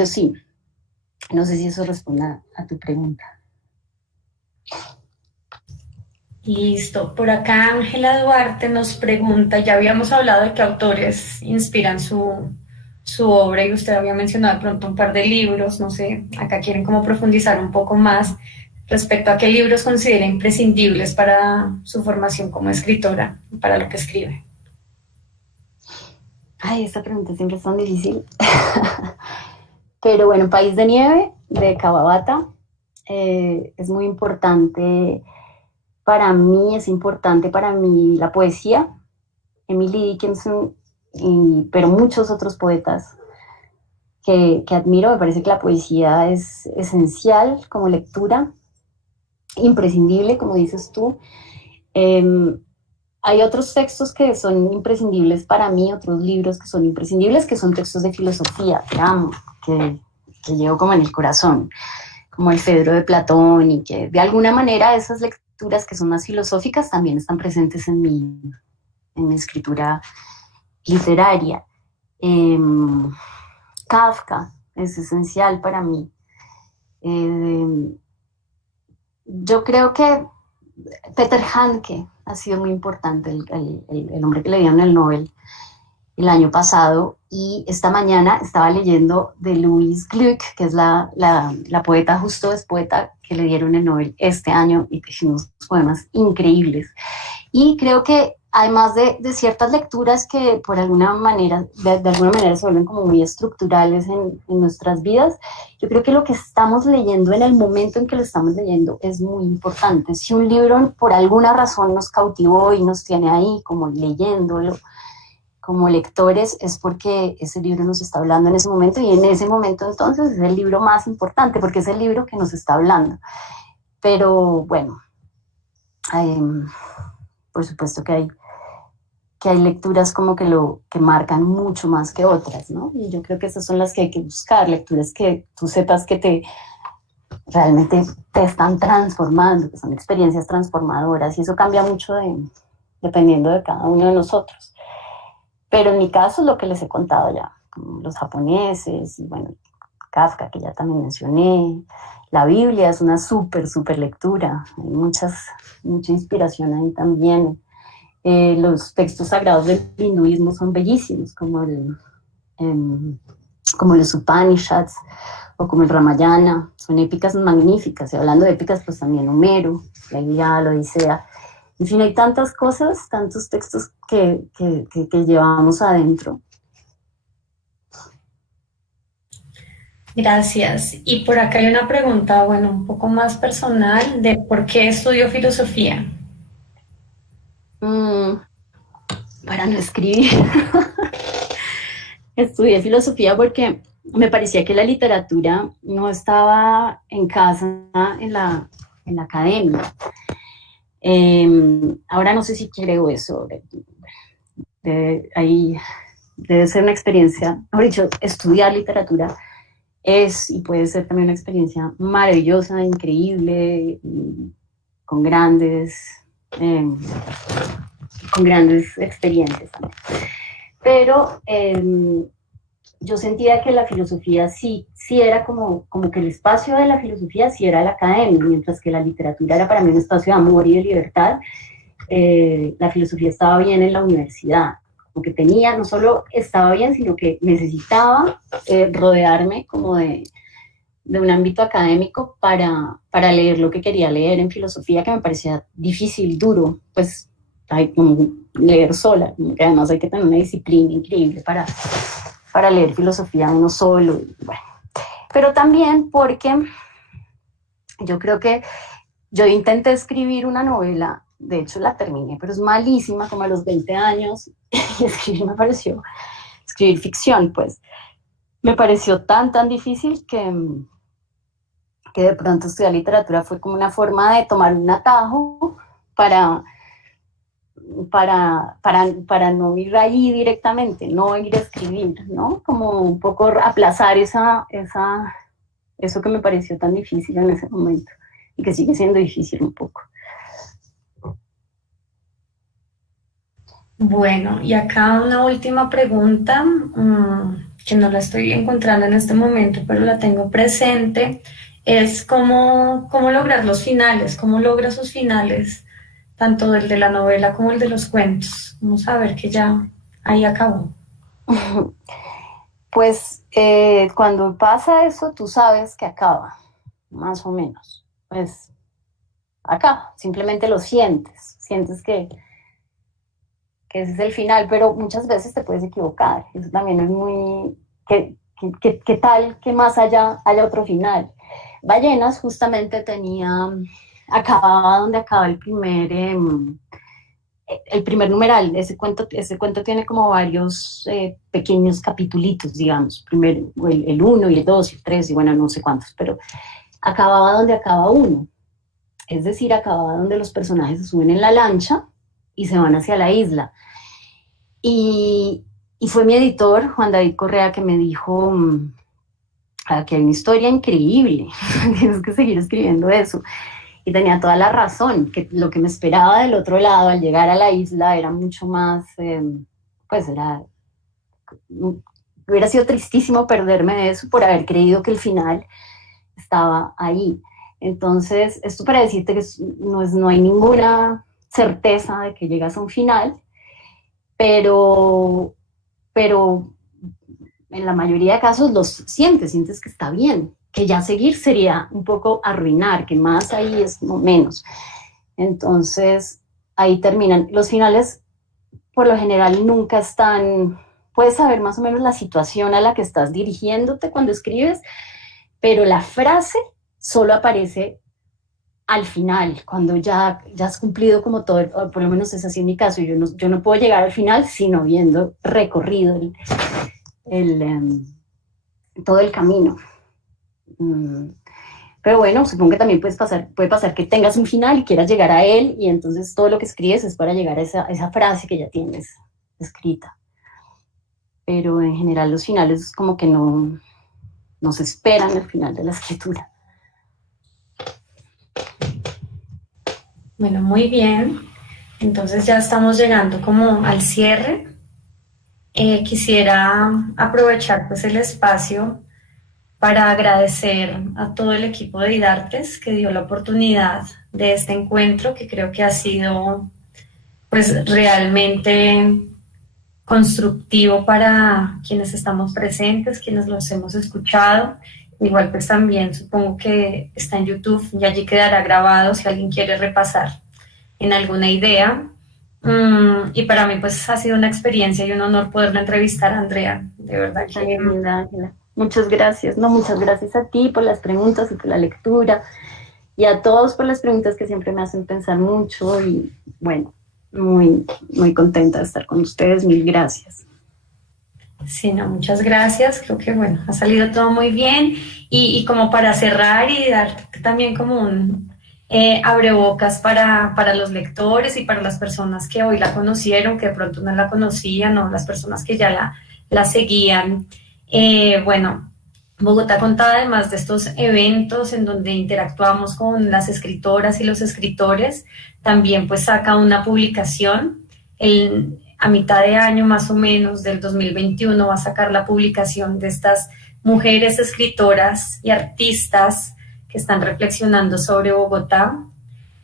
sí, no sé si eso responde a tu pregunta. Listo. Por acá Ángela Duarte nos pregunta, ya habíamos hablado de qué autores inspiran su obra y usted había mencionado de pronto un par de libros, no sé, acá quieren como profundizar un poco más respecto a qué libros considera imprescindibles para su formación como escritora, para lo que escribe. Ay, esta pregunta siempre es tan difícil. Pero bueno, País de Nieve, de Kawabata, es muy importante para mí, es importante para mí la poesía. Emily Dickinson, pero muchos otros poetas que admiro. Me parece que la poesía es esencial como lectura, imprescindible, como dices tú. Hay otros textos que son imprescindibles para mí, otros libros que son imprescindibles, que son textos de filosofía, que amo, que que llevo como en el corazón, como el Fedro de Platón, y que de alguna manera esas lecturas que son más filosóficas también están presentes en mi escritura literaria. Kafka es esencial para mí. Yo creo que Peter Handke ha sido muy importante, el hombre que le dieron el Nobel el año pasado, y esta mañana estaba leyendo de Louise Glück, que es la poeta, justo es poeta, que le dieron el Nobel este año, y tiene unos poemas increíbles. Y creo que además de ciertas lecturas que por alguna manera, de alguna manera se vuelven como muy estructurales en nuestras vidas, yo creo que lo que estamos leyendo en el momento en que lo estamos leyendo es muy importante. Si un libro por alguna razón nos cautivó y nos tiene ahí como leyéndolo, como lectores, es porque ese libro nos está hablando en ese momento, y en ese momento entonces es el libro más importante, porque es el libro que nos está hablando. Pero bueno, por supuesto que hay lecturas como que marcan mucho más que otras, ¿no? Y yo creo que esas son las que hay que buscar, lecturas que tú sepas que realmente te están transformando, que son experiencias transformadoras, y eso cambia mucho dependiendo de cada uno de nosotros. Pero en mi caso es lo que les he contado ya, como los japoneses, y bueno, Kafka, que ya también mencioné. La Biblia es una súper lectura, hay mucha inspiración ahí también. Los textos sagrados del hinduismo son bellísimos, como los Upanishads o como el Ramayana, son épicas magníficas. Y hablando de épicas, pues también Homero, la Ilíada, la Odisea. En fin, hay tantas cosas, tantos textos que llevamos adentro. Gracias. Y por acá hay una pregunta, bueno, un poco más personal, de por qué estudio filosofía. Para no escribir. Estudié filosofía porque me parecía que la literatura no estaba en casa en la academia. Ahora no sé si creo eso. Debe ser una experiencia, mejor dicho, estudiar literatura es y puede ser también una experiencia maravillosa, increíble, con grandes experiencias también. Pero yo sentía que la filosofía sí era como que el espacio de la filosofía sí era la academia, mientras que la literatura era para mí un espacio de amor y de libertad. La filosofía estaba bien en la universidad, como que tenía, no solo estaba bien, sino que necesitaba rodearme como de un ámbito académico para leer lo que quería leer en filosofía, que me parecía difícil, duro, pues hay como leer sola, que además hay que tener una disciplina increíble para leer filosofía uno solo. Bueno. Pero también porque yo creo que yo intenté escribir una novela, de hecho la terminé, pero es malísima, como a los 20 años, y escribir ficción, pues, me pareció tan difícil que de pronto estudiar literatura fue como una forma de tomar un atajo para no ir ahí directamente, no ir a escribir, ¿no? Como un poco aplazar eso que me pareció tan difícil en ese momento y que sigue siendo difícil un poco. Bueno, y acá una última pregunta, que no la estoy encontrando en este momento, pero la tengo presente, es cómo lograr los finales, cómo logra sus finales, tanto el de la novela como el de los cuentos. Vamos a ver que ya ahí acabó. Pues cuando pasa eso, tú sabes que acaba, más o menos. Pues acaba, simplemente lo sientes que ese es el final, pero muchas veces te puedes equivocar. Eso también es muy... ¿Qué tal que más allá haya otro final? Ballenas justamente acababa donde acaba el primer numeral. Ese cuento tiene como varios pequeños capitulitos, digamos. Primero el 1 y el 2 y el 3 y bueno, no sé cuántos, pero acababa donde acaba uno. Es decir, acababa donde los personajes se suben en la lancha y se van hacia la isla. Y fue mi editor, Juan David Correa, que me dijo, aquí hay una historia increíble, tienes que seguir escribiendo eso. Y tenía toda la razón, que lo que me esperaba del otro lado al llegar a la isla era mucho más, pues hubiera sido tristísimo perderme de eso por haber creído que el final estaba ahí. Entonces, esto para decirte que no hay ninguna certeza de que llegas a un final, pero en la mayoría de casos los sientes que está bien, que ya seguir sería un poco arruinar, que más ahí es menos. Entonces, ahí terminan. Los finales, por lo general, nunca están, puedes saber más o menos la situación a la que estás dirigiéndote cuando escribes, pero la frase solo aparece al final, cuando ya has cumplido como todo, o por lo menos es así en mi caso, yo no puedo llegar al final sino habiendo recorrido todo el camino. Pero bueno, supongo que también puede pasar que tengas un final y quieras llegar a él, y entonces todo lo que escribes es para llegar a esa frase que ya tienes escrita. Pero en general los finales como que no se esperan al final de la escritura. Bueno, muy bien. Entonces ya estamos llegando como al cierre. Quisiera aprovechar pues el espacio para agradecer a todo el equipo de IDARTES que dio la oportunidad de este encuentro, que creo que ha sido pues realmente constructivo para quienes estamos presentes, quienes los hemos escuchado. Igual pues también supongo que está en YouTube y allí quedará grabado si alguien quiere repasar en alguna idea. Y para mí pues ha sido una experiencia y un honor poderla entrevistar a Andrea, de verdad que... Linda, Ángela. Muchas gracias, muchas gracias a ti por las preguntas y por la lectura, y a todos por las preguntas que siempre me hacen pensar mucho, y bueno, muy, muy contenta de estar con ustedes, mil gracias. Sí, no, muchas gracias, creo que bueno, ha salido todo muy bien, y como para cerrar y dar también como un abrebocas para los lectores y para las personas que hoy la conocieron, que de pronto no la conocían, o las personas que ya la seguían. Bueno, Bogotá Contada, además de estos eventos en donde interactuamos con las escritoras y los escritores, también pues saca una publicación. A mitad de año más o menos del 2021 va a sacar la publicación de estas mujeres escritoras y artistas que están reflexionando sobre Bogotá.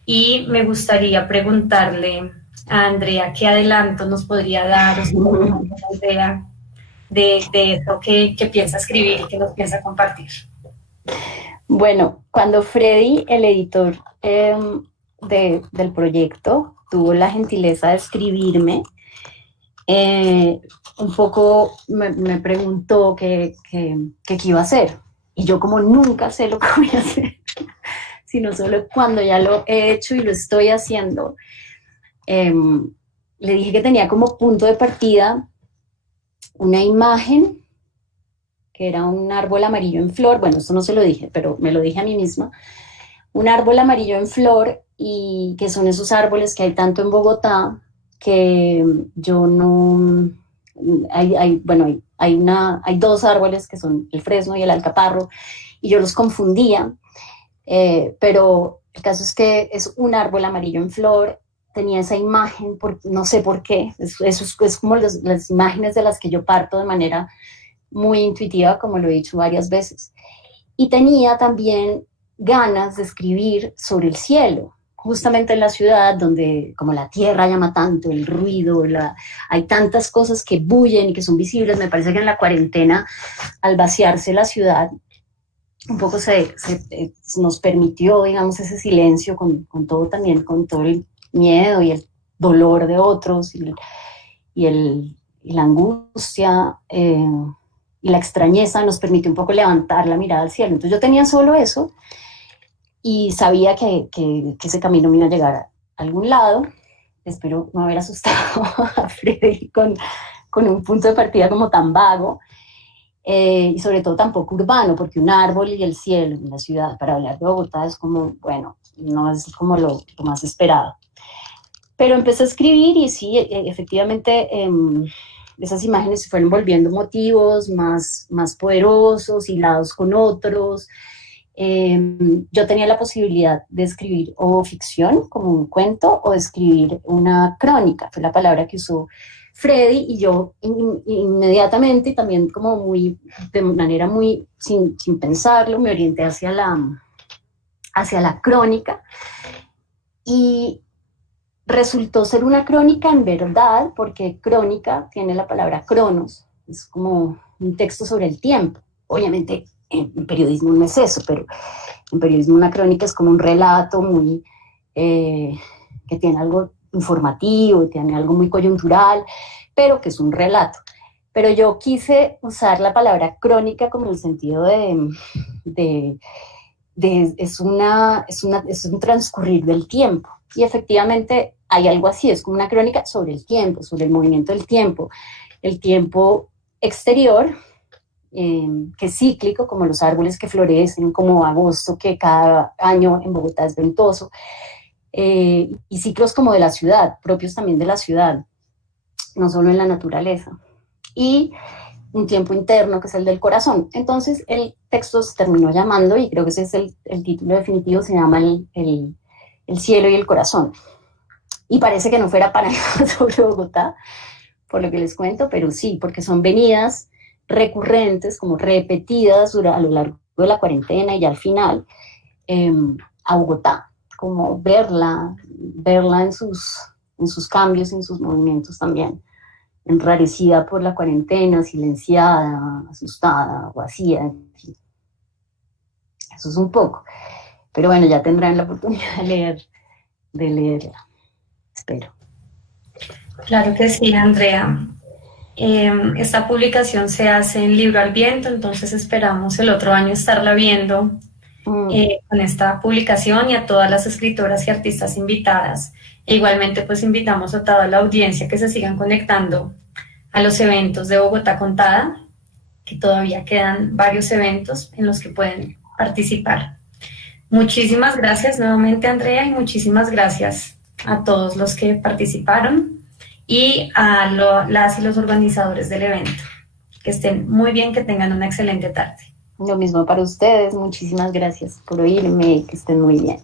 Y me gustaría preguntarle a Andrea qué adelanto nos podría dar, una idea de eso que piensa escribir y que nos piensa compartir. Bueno, cuando Freddy, el editor del proyecto, tuvo la gentileza de escribirme, un poco me preguntó qué iba a hacer. Y yo, como nunca sé lo que voy a hacer, sino solo cuando ya lo he hecho y lo estoy haciendo, le dije que tenía como punto de partida una imagen que era un árbol amarillo en flor. Bueno, esto no se lo dije, pero me lo dije a mí misma. Un árbol amarillo en flor, y que son esos árboles que hay tanto en Bogotá, que yo no... Hay dos árboles que son el fresno y el alcaparro, y yo los confundía, pero el caso es que es un árbol amarillo en flor. Tenía esa imagen, no sé por qué, es como las imágenes de las que yo parto de manera muy intuitiva, como lo he dicho varias veces. Y tenía también ganas de escribir sobre el cielo, justamente en la ciudad, donde como la tierra llama tanto, el ruido, hay tantas cosas que bullen y que son visibles. Me parece que en la cuarentena, al vaciarse la ciudad, un poco nos permitió, digamos, ese silencio con todo también, con todo el miedo y el dolor de otros, y la angustia y la extrañeza, nos permitió un poco levantar la mirada al cielo. Entonces yo tenía solo eso, y sabía que ese camino me iba a llegar a algún lado. Espero no haber asustado a Freddy con un punto de partida como tan vago, y sobre todo tan poco urbano, porque un árbol y el cielo en la ciudad, para hablar de Bogotá, es como, bueno, no es como lo más esperado. Pero empecé a escribir, y sí, efectivamente, esas imágenes se fueron volviendo motivos más poderosos, hilados con otros. Yo tenía la posibilidad de escribir o ficción, como un cuento, o de escribir una crónica, fue la palabra que usó Freddy, y yo inmediatamente, también como de manera muy, sin pensarlo, me orienté hacia la crónica, y resultó ser una crónica en verdad, porque crónica tiene la palabra cronos, es como un texto sobre el tiempo. Obviamente en periodismo no es eso, pero en periodismo una crónica es como un relato que tiene algo informativo, tiene algo muy coyuntural, pero que es un relato. Pero yo quise usar la palabra crónica como en el sentido es un transcurrir del tiempo. Y efectivamente hay algo así, es como una crónica sobre el tiempo, sobre el movimiento del tiempo. El tiempo exterior, que es cíclico, como los árboles que florecen, como agosto, que cada año en Bogotá es ventoso, y ciclos como de la ciudad, propios también de la ciudad, no solo en la naturaleza. Y un tiempo interno, que es el del corazón. Entonces el texto se terminó llamando, y creo que ese es el título definitivo, se llama el cielo y el corazón. Y parece que no fuera para nada sobre Bogotá, por lo que les cuento, pero sí, porque son venidas recurrentes, como repetidas a lo largo de la cuarentena y al final, a Bogotá, como verla en sus cambios, en sus movimientos también, enrarecida por la cuarentena, silenciada, asustada, vacía, en fin. Eso es un poco. Pero bueno, ya tendrán la oportunidad de leerla, espero. Claro que sí, Andrea. Esta publicación se hace en Libro al Viento, entonces esperamos el otro año estarla viendo con esta publicación, y a todas las escritoras y artistas invitadas. E igualmente pues invitamos a toda la audiencia que se sigan conectando a los eventos de Bogotá Contada, que todavía quedan varios eventos en los que pueden participar. Muchísimas gracias nuevamente, Andrea, y muchísimas gracias a todos los que participaron y a las y los organizadores del evento. Que estén muy bien, que tengan una excelente tarde. Lo mismo para ustedes, muchísimas gracias por oírme, que estén muy bien.